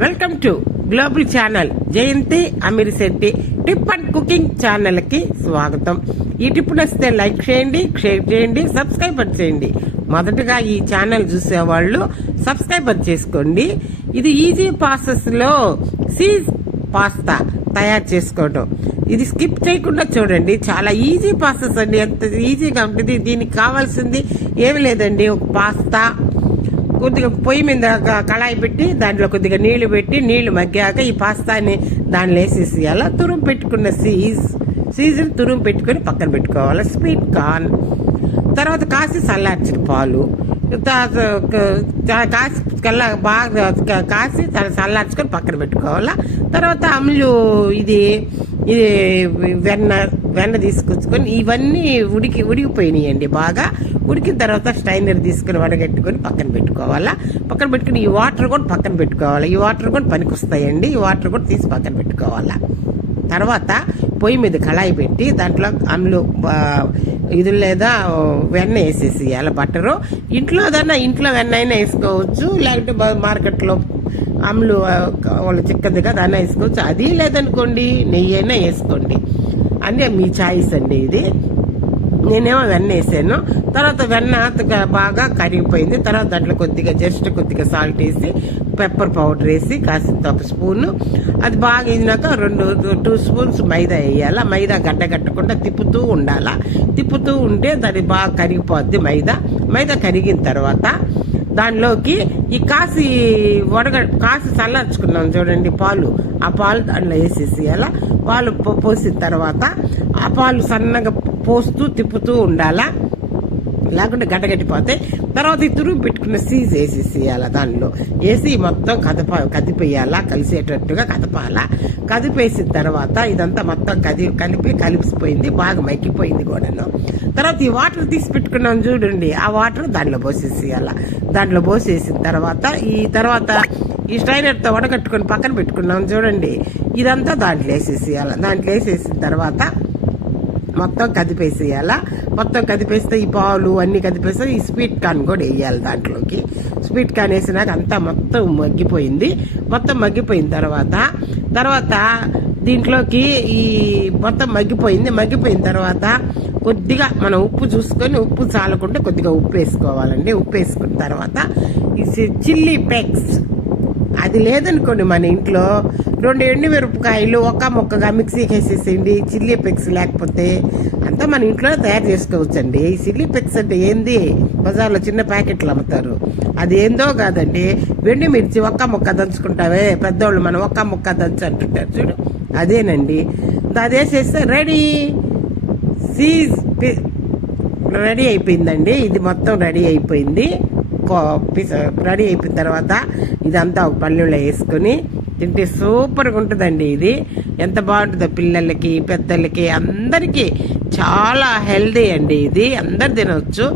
Welcome to global channel Jayanti Amir Shetty tip and cooking channel కి స్వాగతం. ఈ టిప్ నచ్చితే లైక్ చేయండి, షేర్ చేయండి, సబ్స్క్రైబర్ చేయండి. మొదటగా ఈ ఛానల్ చూసేవాళ్ళు సబ్స్క్రైబర్ చేసుకోండి. ఇది ఈజీ ప్రాసెస్ లో చీజ్ పాస్తా తయారు చేసుకోవడం. ఇది స్కిప్ చేయకుండా చూడండి, చాలా ఈజీ ప్రాసెస్ అండి. ఎంత ఈజీగా ఉంటుంది. దీనికి కావాల్సింది ఏమి లేదండి, ఒక పాస్తా, కొద్దిగా పొయ్యి మీద కళాయి పెట్టి దాంట్లో కొద్దిగా నీళ్లు పెట్టి నీళ్లు మగ్గాక ఈ పాస్తాని దాంట్లో వేసేసి అలా తురుము పెట్టుకున్న సీజన్ తురుము పెట్టుకుని పక్కన పెట్టుకోవాలి. స్వీట్ కార్న్, తర్వాత కాసి చల్లార్చిన పాలు, కాసి బాగా కాసి చల్లార్చుకొని పక్కన పెట్టుకోవాలా. తర్వాత అమ్ములు ఇది వెన్న తీసుకొచ్చుకొని ఇవన్నీ ఉడికిపోయినాయండి. బాగా ఉడికిన తర్వాత స్టైనర్ తీసుకుని వడగట్టుకొని పక్కన పెట్టుకోవాలా. పక్కన పెట్టుకుని ఈ వాటర్ కూడా పక్కన పెట్టుకోవాలి. ఈ వాటర్ కూడా పనికొస్తాయండి. ఈ వాటర్ కూడా తీసి పక్కన పెట్టుకోవాలా. తర్వాత పొయ్యి మీద కళాయి పెట్టి దాంట్లో అమ్ములు ఇది లేదా వెన్న వేసేసి అలా బట్టరు. ఇంట్లో వెన్న అయినా వేసుకోవచ్చు, లేకపోతే మార్కెట్లో అమ్ములు వాళ్ళు చిక్కదిగా దాన్ని వేసుకోవచ్చు. అది లేదనుకోండి నెయ్యి అయినా వేసుకోండి, అంటే మీ చాయిస్ అండి. ఇది నేనేమో వెన్న వేసాను. తర్వాత వెన్న బాగా కరిగిపోయింది. తర్వాత దాంట్లో కొద్దిగా సాల్ట్ వేసి పెప్పర్ పౌడర్ వేసి కాసింత స్పూన్ అది బాగా వేసినాక 2 స్పూన్స్ మైదా వేయాలా. మైదా గడ్డ కట్టకుండా తిప్పుతూ ఉండాలా. తిప్పుతూ ఉంటే దాన్ని బాగా కరిగిపోద్ది. మైదా కరిగిన తర్వాత దానిలోకి ఈ కాసి చల్లార్చుకున్నాం చూడండి పాలు, ఆ పాలు దాంట్లో వేసేసేయాలా. పాలు పోసిన తర్వాత ఆ పాలు సన్నగా పోస్తూ తిప్పుతూ ఉండాలా, లేకుంటే గడ్డగట్టిపోతాయి. తర్వాత ఈ తురుము పెట్టుకున్న చీజ్ వేసేసేయాలా. దానిలో వేసి మొత్తం కదిపేయాలా, కలిసేటట్టుగా కదపాలా. కదిపేసిన తర్వాత ఇదంతా మొత్తం కలిసిపోయింది, బాగా మగ్గిపోయింది కూడాను. తర్వాత ఈ వాటర్ తీసి పెట్టుకున్నాం చూడండి, ఆ వాటర్ దాంట్లో పోసేసేయాలా. దాంట్లో పోసేసిన తర్వాత ఈ స్ట్రైనర్తో వడగట్టుకొని పక్కన పెట్టుకున్నాం చూడండి, ఇదంతా దాంట్లో వేసేసేయాలా. దాంట్లో వేసేసిన తర్వాత మొత్తం కదిపేసేయాలా. మొత్తం కదిపేస్తే ఈ పాలు అన్ని కదిపేస్తే ఈ స్వీట్ కార్న్ కూడా వేయాలి దాంట్లోకి. స్వీట్ కార్న్ వేసినాక అంతా మొత్తం మగ్గిపోయింది. మొత్తం మగ్గిపోయిన తర్వాత దీంట్లోకి ఈ మొత్తం మగ్గిపోయిన తర్వాత కొద్దిగా మనం ఉప్పు చూసుకొని, ఉప్పు చాలకుంటే కొద్దిగా ఉప్పు వేసుకోవాలండి. ఉప్పు వేసుకున్న తర్వాత ఈ చిల్లీ ఫ్లేక్స్ అది లేదనుకోండి మన ఇంట్లో 2 ఎండుమిరపకాయలు ఒక ముక్కగా మిక్సీకి వేసేసేయండి. చిల్లీ ఫ్లేక్స్ లేకపోతే అంతా మన ఇంట్లో తయారు చేసుకోవచ్చండి. ఈ చిల్లీ ఫ్లేక్స్ అంటే ఏంది, బజార్లో చిన్న ప్యాకెట్లు అమ్ముతారు. అది ఏందో కాదండి, ఎండుమిర్చి ఒక్క ముక్క దంచుకుంటావే పెద్దోళ్ళు, మనం ఒక్క ముక్క దంచు అంటుంటారు చూడు, అదేనండి. అది వేసేస్తే రెడీ అయిపోయిందండి. ఇది మొత్తం రెడీ అయిపోయింది. రెడీ అయిపోయిన తర్వాత ఇదంతా ఒక పళ్ళెంలో వేసుకొని తింటే సూపర్గా ఉంటుందండి. ఇది ఎంత బాగుంటుందో, పిల్లలకి పెద్దలకి అందరికీ చాలా హెల్దీ అండి. ఇది అందరు తినవచ్చు.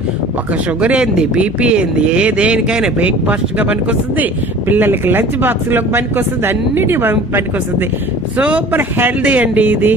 ఒక షుగర్ ఏంది, బీపీ ఏంది, దేనికైనా బ్రేక్ఫాస్ట్గా పనికొస్తుంది, పిల్లలకి లంచ్ బాక్స్లోకి పనికొస్తుంది, అన్నిటి పనికొస్తుంది. సూపర్ హెల్దీ అండి ఇది.